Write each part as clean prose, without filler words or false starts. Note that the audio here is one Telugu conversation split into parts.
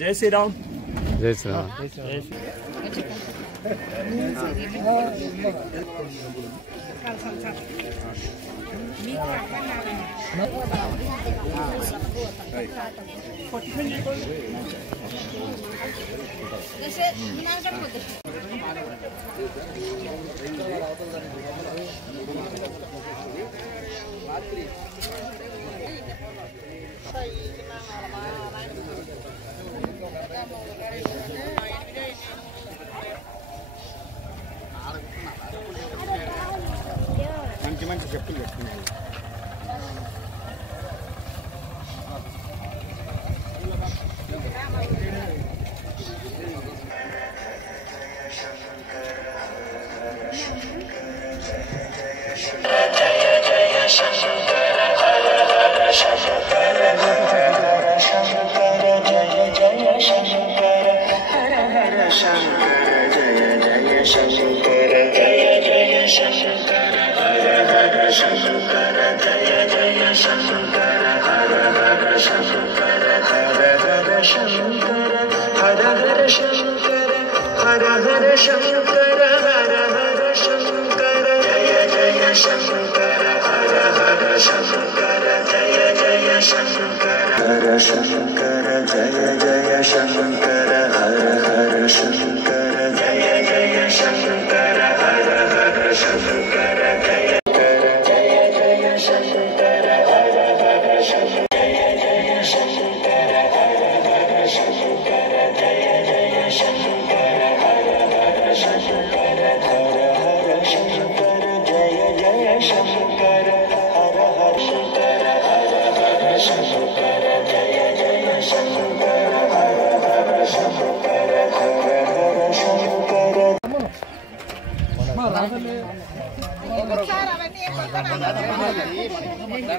जय श्री राम। जय श्री राम। మంచి మంచి చెప్పులు పెట్టుకున్నాను.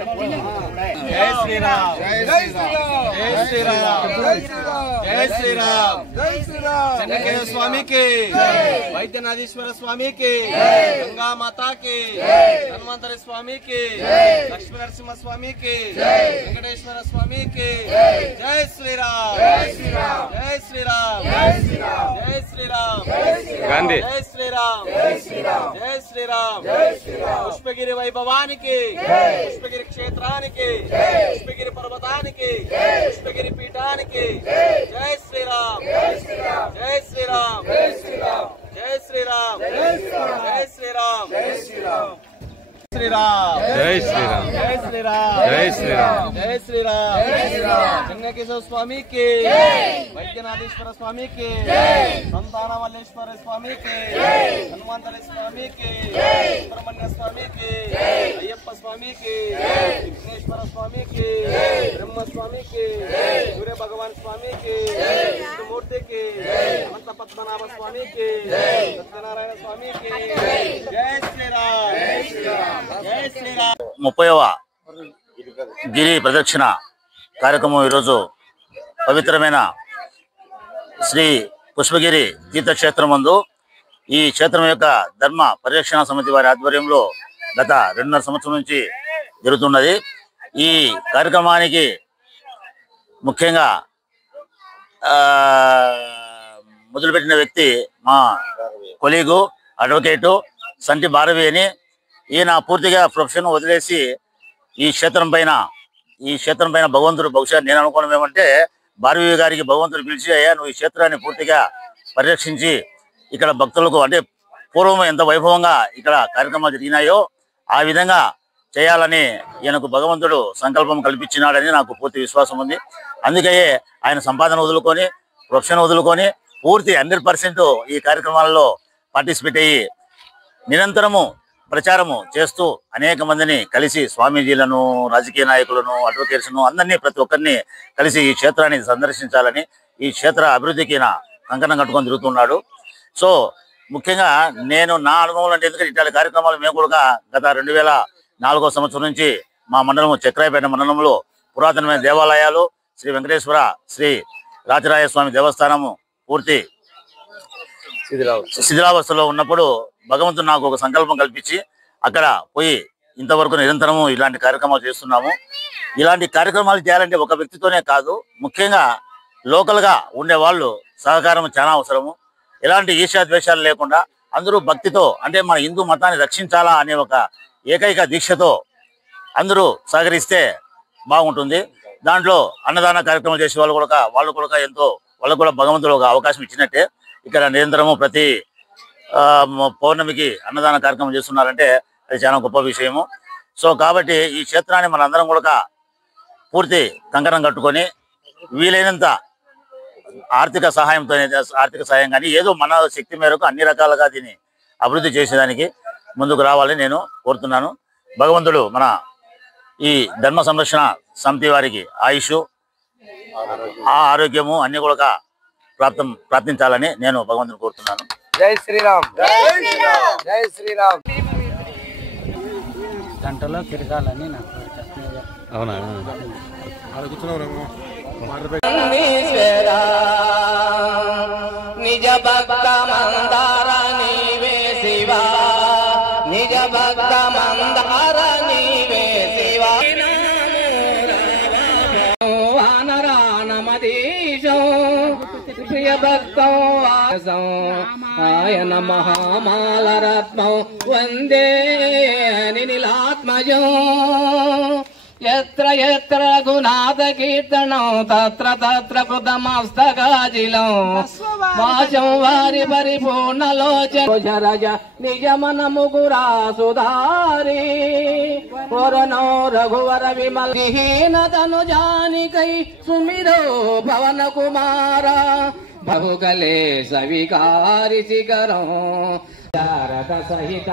जय श्री राम। जय श्री राम। जय श्री राम। जय श्री राम। जय श्री राम। चन्नकेश्वर स्वामी के, वैद्यनाथेश्वर स्वामी के, गंगा माता के, हनुमंतरी स्वामी के, लक्ष्मी नरसिंह स्वामी के, वेंकटेश्वर स्वामी के। जय श्री राम। जय श्री राम। जय श्री राम। जय श्री राम। जय श्री राम। गांधी। जय श्री राम। जय श्री राम। जय श्री राम। जय श्री राम। पुष्पगिरी వైభవానికి, పుష్పగిరి క్షేత్రానికి, పుష్పగిరి పర్వతానికి, పుష్పగిరి పీఠానికి జై శ్రీరామ్। జై శ్రీరామ్। జై శ్రీరామ్। జై శ్రీరామ్। జై శ్రీరామ్। జై శ్రీరామ్। జై శ్రీరామ్। జై శ్రీరామ్। श्रीराम। जय श्रीराम। जय श्रीराम। जय श्रीराम। जय श्रीराम। जय श्रीराम। चन्नकेश्वर स्वामी के, वैद्यनाथेश्वर स्वामी के, संतानमल्लेश्वर स्वामी के, हनुमंतरी स्वामी के, सुब्रह्मण्य स्वामी के, अय्यप्प स्वामी के, विघ्नेश्वर स्वामी के, ब्रह्म स्वामी के, सूर्य भगवान स्वामी के, विष्णुमूर्ति के, अनंत पद्मनाभ स्वामी के, सत्यनारायण स्वामी के। जय श्रीराम। जय श्रीराम। 30వ గిరి ప్రదక్షిణ కార్యక్రమం ఈరోజు పవిత్రమైన శ్రీ పుష్పగిరి తీర్థక్షేత్రం నందు ఈ క్షేత్రం యొక్క ధర్మ పరిరక్షణ సమితి వారి ఆధ్వర్యంలో గత 2.5 సంవత్సరం నుంచి జరుగుతున్నది। ఈ కార్యక్రమానికి ముఖ్యంగా మొదలుపెట్టిన వ్యక్తి మా కొలీగు అడ్వకేటు సంటి భారవి అని। ఈయన పూర్తిగా ప్రొఫెషన్ వదిలేసి ఈ క్షేత్రం పైన భగవంతుడు బహుశా నేను అనుకోవడం ఏమంటే భారవి గారికి భగవంతుడు పిలిచి అయ్యా నువ్వు ఈ క్షేత్రాన్ని పూర్తిగా పరిరక్షించి ఇక్కడ భక్తులకు అంటే పూర్వం ఎంత వైభవంగా ఇక్కడ కార్యక్రమాలు జరిగినాయో ఆ విధంగా చేయాలని ఈయనకు భగవంతుడు సంకల్పం కల్పించినాడని నాకు పూర్తి విశ్వాసం ఉంది। అందుకే ఆయన సంపాదన వదులుకొని ప్రొఫెషన్ వదులుకొని పూర్తి 100% ఈ కార్యక్రమాలలో పార్టిసిపేట్ అయ్యి నిరంతరము ప్రచారము చేస్తూ అనేక మందిని కలిసి స్వామీజీలను, రాజకీయ నాయకులను, అడ్వకేట్స్ను అందరినీ ప్రతి ఒక్కరిని కలిసి ఈ క్షేత్రాన్ని సందర్శించాలని ఈ క్షేత్ర అభివృద్ధికి కంకణం కట్టుకొని తిరుగుతున్నాడు। సో ముఖ్యంగా నేను నా అనుభవం అంటే ఎందుకంటే ఇట్లాంటి కార్యక్రమాలు మేము కూడా గత 2004వ సంవత్సరం నుంచి మా మండలం చక్రాయపేట మండలంలో పురాతనమైన దేవాలయాలు శ్రీ వెంకటేశ్వర శ్రీ రాజరాజస్వామి దేవస్థానము పూర్తి శిథిలావస్థలో ఉన్నప్పుడు భగవంతుడు నాకు ఒక సంకల్పం కల్పించి అక్కడ పోయి ఇంతవరకు నిరంతరము ఇలాంటి కార్యక్రమాలు చేస్తున్నాము. ఇలాంటి కార్యక్రమాలు చేయాలంటే ఒక వ్యక్తితోనే కాదు, ముఖ్యంగా లోకల్గా ఉండే వాళ్ళు సహకారం చాలా అవసరము. ఎలాంటి ఈర్ష్యాద్వేషాలు లేకుండా అందరూ భక్తితో, అంటే మన హిందూ మతాన్ని రక్షించాలా అనే ఒక ఏకైక దీక్షతో అందరూ సహకరిస్తే బాగుంటుంది. దాంట్లో అన్నదాన కార్యక్రమాలు చేసే వాళ్ళు కూడా ఎంతో, వాళ్ళకు కూడా భగవంతుడు ఒక అవకాశం ఇచ్చినట్టే. ఇక్కడ నిరంతరము ప్రతి పౌర్ణమికి అన్నదాన కార్యక్రమం చేస్తున్నారంటే అది చాలా గొప్ప విషయము. సో కాబట్టి ఈ క్షేత్రాన్ని మనందరం కూడా పూర్తి కంకణం కట్టుకొని వీలైనంత ఆర్థిక సాయం కానీ ఏదో మన శక్తి మేరకు అన్ని రకాలుగా దీన్ని అభివృద్ధి చేసేదానికి ముందుకు రావాలని నేను కోరుతున్నాను. భగవంతుడు మన ఈ ధర్మ సంరక్షణ సమితి వారికి ఆయుష్ ఆరోగ్యము అన్ని కూడా ప్రాప్తించాలని నేను భగవంతుని కోరుతున్నాను. జై శ్రీరామ్, జై శ్రీరామ్. గంటలో తిరగాలని నాకు అవునా? నిజ భక్త మందార నీవే శివ, నిజ భక్త మందార నీవే శివ. వానరానమదీశం ప్రియ భక్తం ఆయన మహామాలరత్నం వందే నిలాత్మజం. యత్ర యత్ర రఘునాథ కీర్తనం తత్ర తత్ర కృతమస్తకాజిలం. వాచం వారి పరిపూర్ణలోచరజ నిజమన ముగురా సుధారి. వరనో రఘువర విమల విహీనతను జానికై సుమిరో పవన కుమార. బహుగలే సవికారి శిఖరం చారక సహిత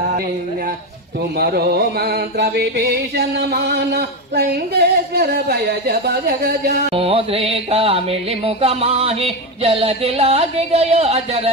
तुमरो मंत्र विभीषण मान लंकेश्वर भय जप जग मोद्रेका मिली मुख माही जल दिला के गयो अजर.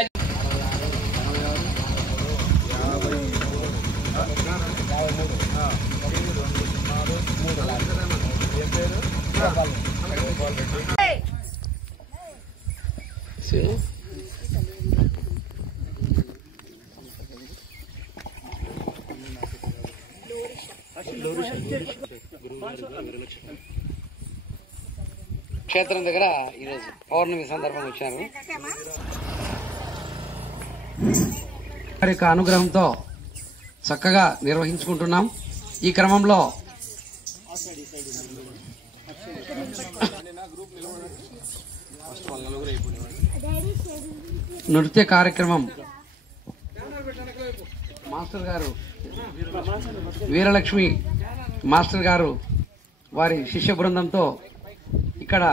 క్షేత్రం దగ్గర ఈరోజు పౌర్ణమి సందర్భంగా వచ్చారు. వారి యొక్క అనుగ్రహంతో చక్కగా నిర్వహించుకుంటున్నాం. ఈ క్రమంలో నృత్య కార్యక్రమం మాస్టర్ గారు వీరలక్ష్మి మాస్టర్ గారు వారి శిష్య బృందంతో ఇక్కడ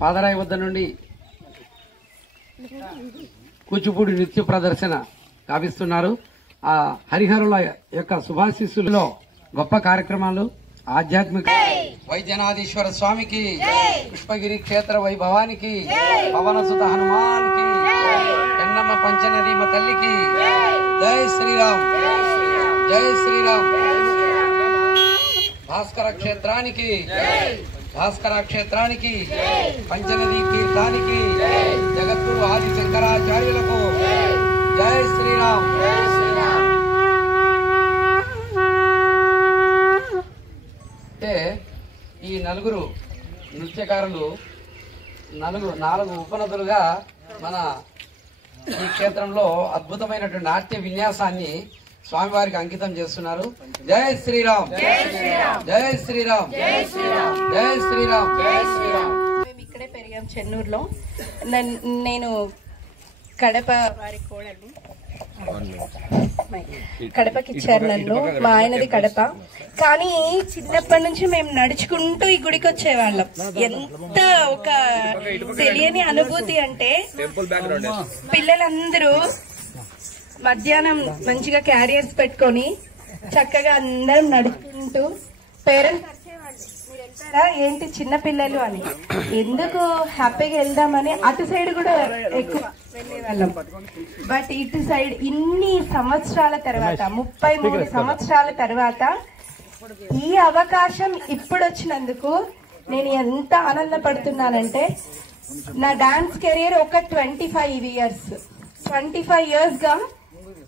పాదరాయి వద్ద నుండి కూచిపూడి నృత్య ప్రదర్శన గావిస్తున్నారు. ఆ హరిహరుల యొక్క శుభాశీస్సులలో గొప్ప కార్యక్రమాలు ఆధ్యాత్మిక వైద్యనాథీశ్వర స్వామికి, పుష్పగిరి క్షేత్ర వైభవానికి, పవన సుత హనుమాన్కి, ఎన్నమ్మ పంచనదీమ తల్లికి జై శ్రీరామ్, జై శ్రీరామ్. భాస్కర క్షేత్రానికి, భాస్కర క్షేత్రానికి, పంచనదీ తీర్థానికి, జగద్గురు ఆది శంకరాచార్యులకు జై శ్రీరామ్. అంటే ఈ నలుగురు నృత్యకారులు నాలుగు ఉపనదులుగా మన ఈ క్షేత్రంలో అద్భుతమైనటువంటి నాట్య విన్యాసాన్ని స్వామివారికి అంకితం చేస్తున్నారు. జై శ్రీరామ్, జై శ్రీరామ్, జై శ్రీరామ్, జై శ్రీరామ్, జై శ్రీరామ్, జై శ్రీరామ్. మేము ఇక్కడే పెరిగాం చెన్నూరులో. నేను కడప వారి కోడలు, కడపకి ఇచ్చారు నన్ను. మా ఆయనది కడప. కానీ చిన్నప్పటి నుంచి మేము నడుచుకుంటూ ఈ గుడికి వచ్చేవాళ్ళం. ఎంత ఒక తెలియని అనుభూతి అంటే పిల్లలందరూ మధ్యాహ్నం మంచిగా క్యారియర్స్ పెట్టుకొని చక్కగా అందరం నడుచుకుంటూ పేరెంట్స్ వచ్చేవాళ్ళు, మీరు వెళ్తారా ఏంటి చిన్న పిల్లలు అని. ఎందుకు హ్యాపీగా వెళ్దామని అటు సైడ్ కూడా ఎక్కువ వెళ్ళేవాళ్ళం. బట్ ఇటు సైడ్ ఇన్ని సంవత్సరాల తర్వాత, 33 సంవత్సరాల తర్వాత ఈ అవకాశం ఇప్పుడు వచ్చినందుకు నేను ఎంత ఆనందపడుతున్నానంటే నా డాన్స్ కెరీర్ ఒక 25 ఇయర్స్ గా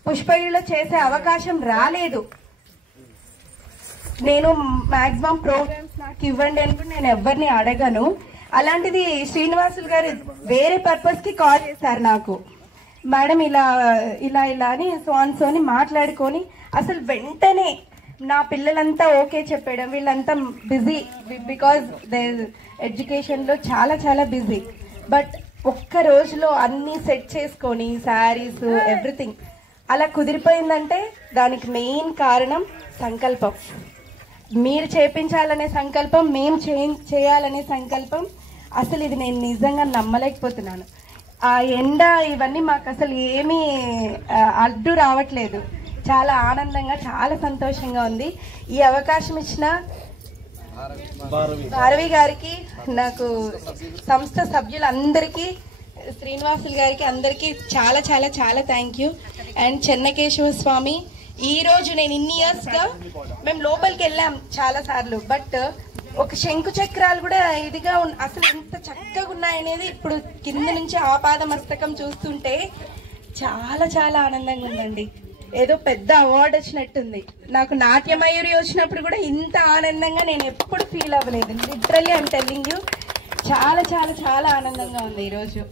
పుష్పగిరిలో చేసే అవకాశం రాలేదు. నేను మాక్సిమం ప్రోగ్రామ్స్ నాకు ఇవ్వండి అని కూడా నేను ఎవరిని అడగను. అలాంటిది శ్రీనివాసులు గారు వేరే పర్పస్ కి కాల్ చేశారు నాకు, మేడం ఇలా ఇలా ఇలా అని సోని మాట్లాడుకొని అసలు వెంటనే నా పిల్లలంతా ఓకే చెప్పడం. వీళ్ళంతా బిజీ బికాజ్ దే ఎడ్యుకేషన్ లో చాలా చాలా బిజీ. బట్ ఒక్క రోజులో అన్ని సెట్ చేసుకొని శారీస్ ఎవ్రీథింగ్ అలా కుదిరిపోయిందంటే దానికి మెయిన్ కారణం సంకల్పం. మీరు చేపించాలనే సంకల్పం, మేము చేయాలనే సంకల్పం. అసలు ఇది నేను నిజంగా నమ్మలేకపోతున్నాను. ఆ ఎండ ఇవన్నీ మాకు అసలు ఏమీ అడ్డు రావట్లేదు. చాలా ఆనందంగా, చాలా సంతోషంగా ఉంది. ఈ అవకాశం ఇచ్చిన భారవి గారికి, నాకు సంస్థ సభ్యులందరికీ, శ్రీనివాసులు గారికి అందరికీ చాలా చాలా చాలా థ్యాంక్ యూ. అండ్ చెన్నకేశవ స్వామి, ఈ రోజు నేను ఇన్ని ఇయర్స్ గా మేము లోపలికి వెళ్ళాం చాలా సార్లు, బట్ ఒక శంకు చక్రాలు కూడా ఇదిగా అసలు ఎంత చక్కగా ఉన్నాయనేది ఇప్పుడు కింద నుంచి ఆపాద మస్తకం చూస్తుంటే చాలా చాలా ఆనందంగా ఉందండి. ఏదో పెద్ద అవార్డు వచ్చినట్టుంది. నాకు నాట్యమయూరి వచ్చినప్పుడు కూడా ఇంత ఆనందంగా నేను ఎప్పుడు ఫీల్ అవ్వలేదు. లిటరల్లీ ఐఎమ్ టెల్లింగ్ యూ, చాలా చాలా చాలా ఆనందంగా ఉంది ఈరోజు.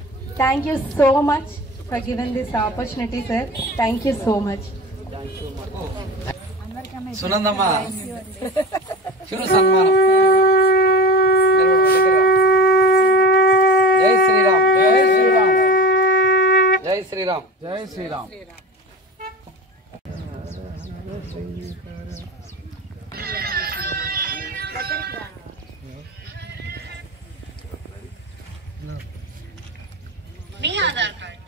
Thank you so much for given this opportunity sir. Thank you so much. Sunandamma చిరు సన్మానం. జై శ్రీరామ్, జై శ్రీరామ్, జై శ్రీరామ్, జై శ్రీరామ్. మీ ఆధార్ కార్డు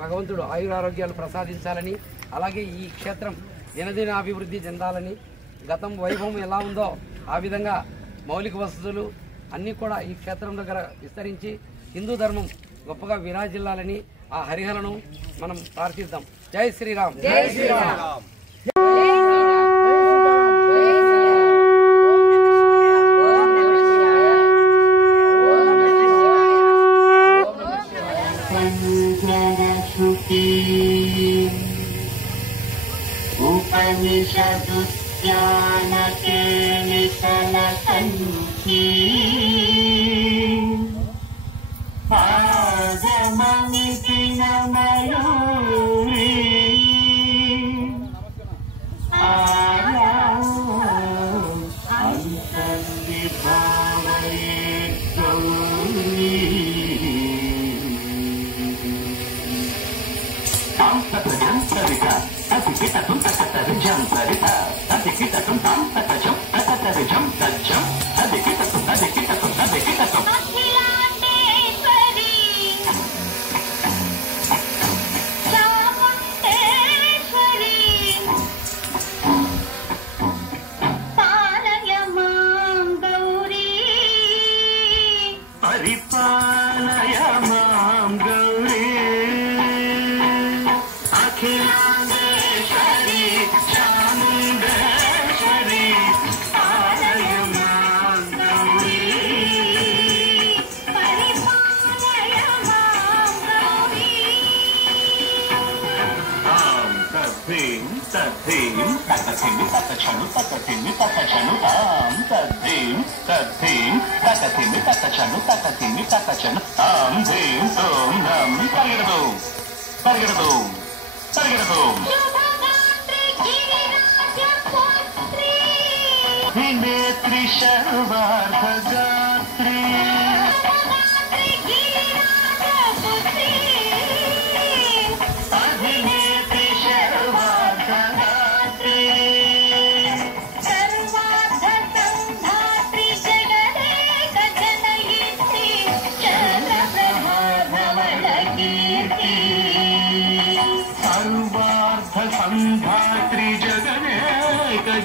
భగవంతుడు ఆయురారోగ్యాలు ప్రసాదించాలని, అలాగే ఈ క్షేత్రం దినదిన అభివృద్ధి చెందాలని, గతం వైభవం ఎలా ఉందో ఆ విధంగా మౌలిక వసతులు అన్నీ కూడా ఈ క్షేత్రం దగ్గర విస్తరించి హిందూ ధర్మం గొప్పగా విరాజిల్లాలని ఆ హరిహరను మనం ప్రార్థిద్దాం. జై శ్రీరామ్. జై శ్రీరామ్. उपनिषदुद्यानके निशलकञ्ची पादममिति नमयूरी अन्तर्विभावये गौरी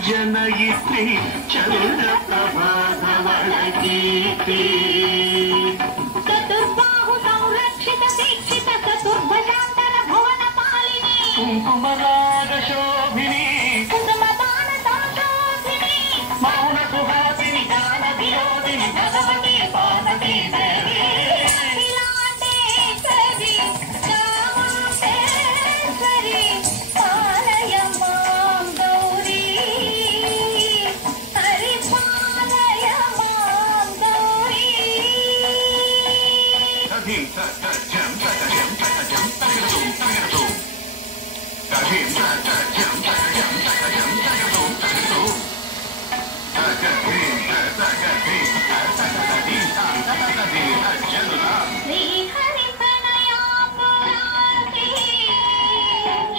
जनयित्री चन्द्रप्रभाधवलकीर्ति चतुर्बाहु संरक्षित दीक्षित चतुर्भुजान्तन भुवनपालिनी कुङ्कुमरागशोभिनी कुसुमदान संशोभिनी मौन सुहासिनी ज्ञान वियोगिनी भगवती पार्वती देवी अखिलाण्डेश्वरी चामुण्डेश्वरी पालय मां गौरी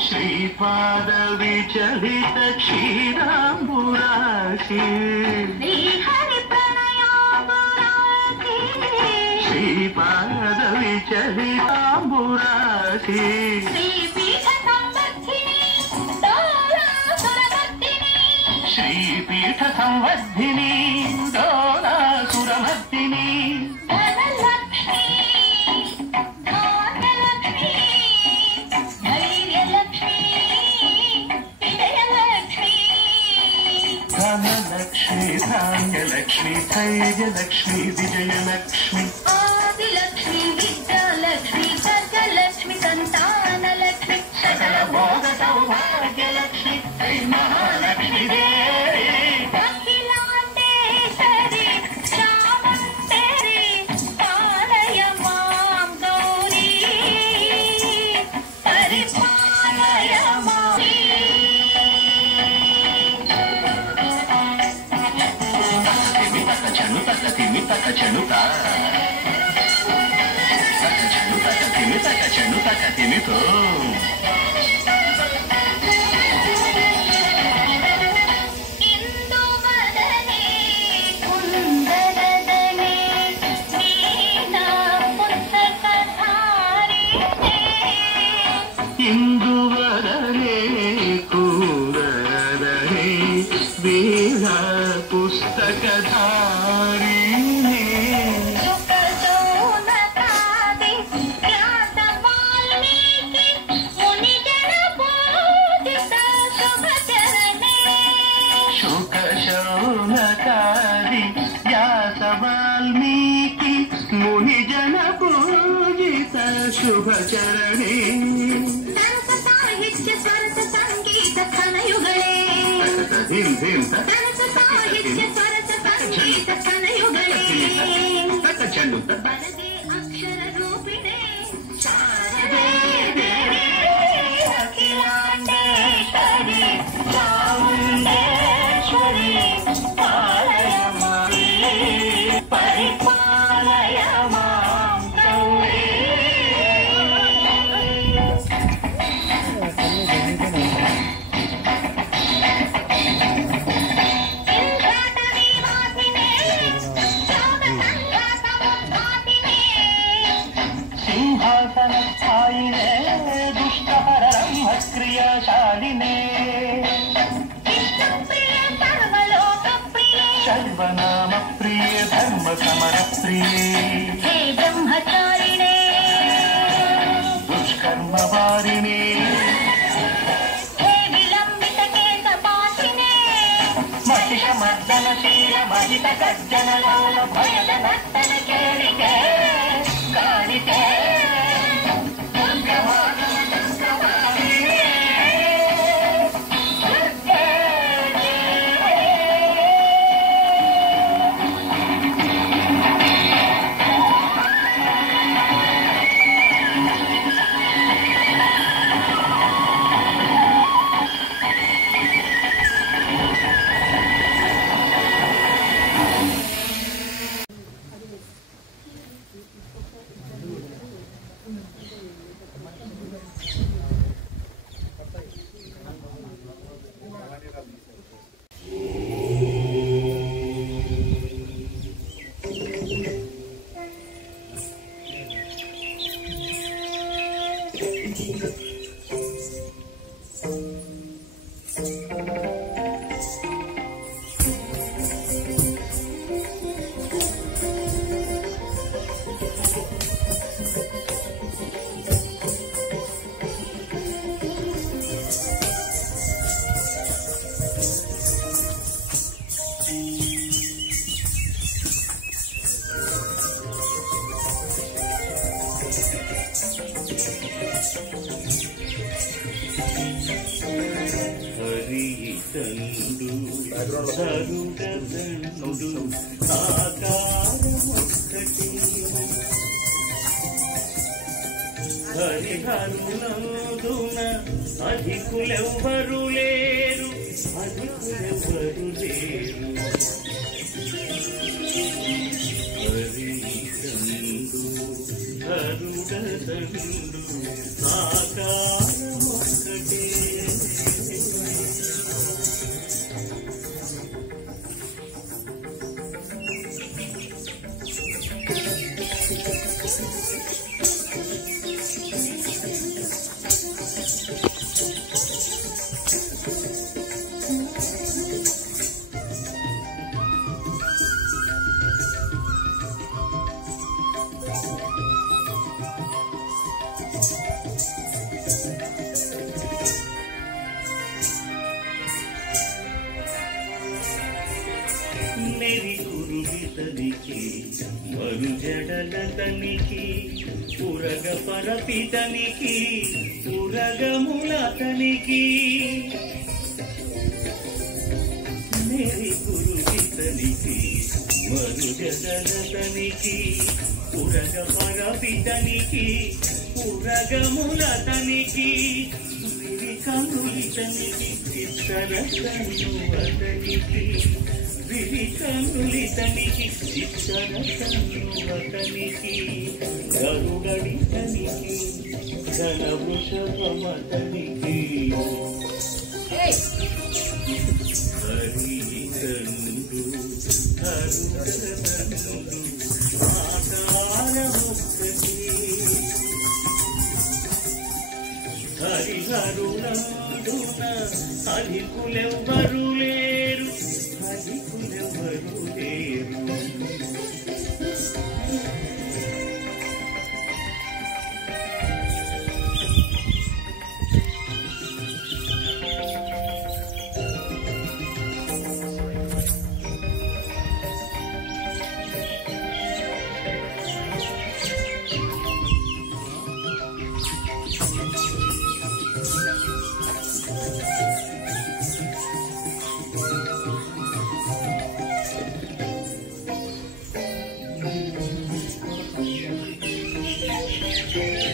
श्रीपाद विचलित क्षीराम्बुराशि श्रीपाद विचलिताम्बुराशि श्रीपीठ संवर्धिनी दोलासुरमर्दिनी धनलक्ष्मी भाग्यलक्ष्मी धैर्यलक्ष्मी विजयलक्ष्मी धनलक्ष्मी धान्यलक्ष्मी లక్ష్మి ధైర్యలక్ష్మి విజయలక్ష్మి ఆదిలక్ష్మి విద్యాలక్ష్మి సత్యలక్ష్మి సంతానలక్ష్మి సకల భోగ సౌభాగ్యలక్ష్మి శ్రీ మహాలక్ష్మి దేవి అఖిలాండేశ్వరి చాముండేశ్వరి పాలయ మాం గౌరీ పరిపాలయ మాం తిమితక చెనుత తిమితో ఇందువదనే కుందరదనే వీణా పుస్తకధారిణే ఇందువదనే కూరదనే వీణా పుస్తకధారిణే సుఖశోనకాది వ్యాస వాల్మీకి మునిజన బోధిత శుభచరణే శుకశౌనకాది వ్యాస వాల్మీకి మునిజన పూజిత శుభచరణే సరస సాహిత్య స్వరస సంగీత ఘనయుగళే సరస సాహిత్య స్వరస సంగీత ఘనయుగళే వరదే అక్షర రూపిణే శారదే దేవి అఖిలాండేశ్వరి చాముండేశ్వరి పాలయ మాం పరిపాలయ మాం గౌరీ సింహాసన స్థాయినే దుష్టహర బ్రహ్మ క్రియాశాలినే శర్వనామ ప్రియ ధర్మ సమర ప్రియే హే బ్రహ్మచారిణే దుష్కర్మ వారిణే హే విలంబిత కేశపాశినే మహిష మర్దనశీల మహిత గర్జన లోల భయద నర్తన కేళికే కాళికే హరిహరునందున అధికులెవ్వరు లేరు, అధికులెవ్వరు లేరు. హరిచందు హరుడదండు సాకారమొక్కటే. తనికి మరు జడల తనికి పురగ పరపితనికి పురగముల తనికి మేరి గురువితనికి మరు జడల తనికి పురగ పరపితనికి పురగముల తనికి కనులితనికి చిత్తరతను అతనికి కనులితనికి చిత్తరతను అతనికి గరుడడితనికి ఘన వృషభమతనికి హరితండు హరుతండు ఆకారముక్కటి హరిహరులందున అధికులెవ్వరు లేరు అధికులెవ్వరు లేరు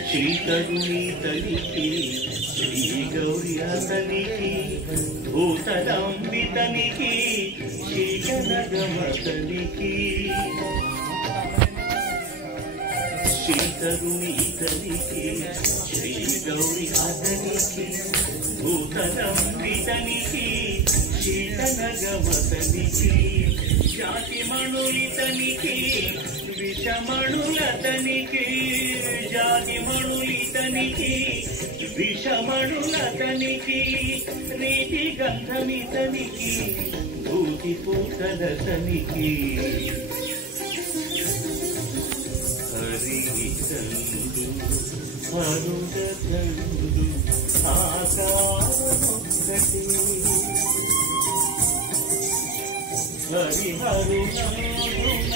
శ్రీకరుణి తనికి శ్రీ గౌరీ అతనికి భూతలంబితనికి శ్రీకనగమతనికి శ్రీకరుణి తనికి శ్రీ గౌరీ అతనికి భూతలంబితనికి శ్రీకనగమతనికి జాతిమణులితనికి విషమణులతనికి జాతిమణులితనికి విషమణులతనికి నీతి గంధమితనికి భూతి పూతలతనికి హరితండు హరుడండు ఆకారముక్కటి హరిహరునందున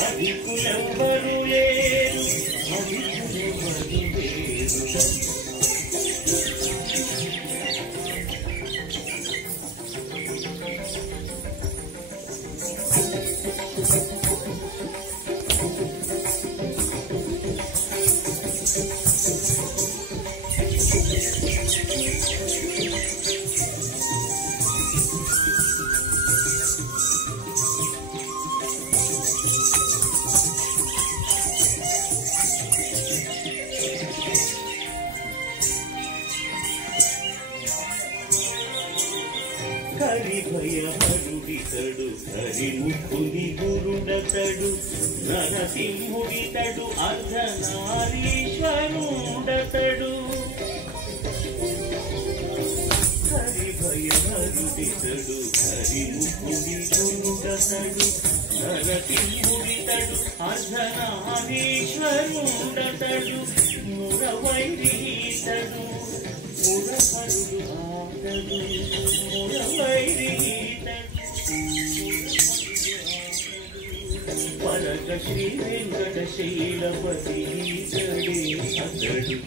అధికులెవ్వరు లేరు అధికులెవ్వరు లేరు హరిభయహరుడితడు హరిముఖుని గురుడతడు నరసింహుడితడు అర్ధనారీశ్వరుడతడు హరిభయహరుడితడు హరిముఖుని గురుడతడు నరసింహుడితడు అర్ధనారీశ్వరుడతడు మురవైరీతడు మురహరుడు ఆతడు పరక శ్రీ వెంకట శైలపతి అతడు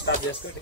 స్టాప్ చేసుకోండి.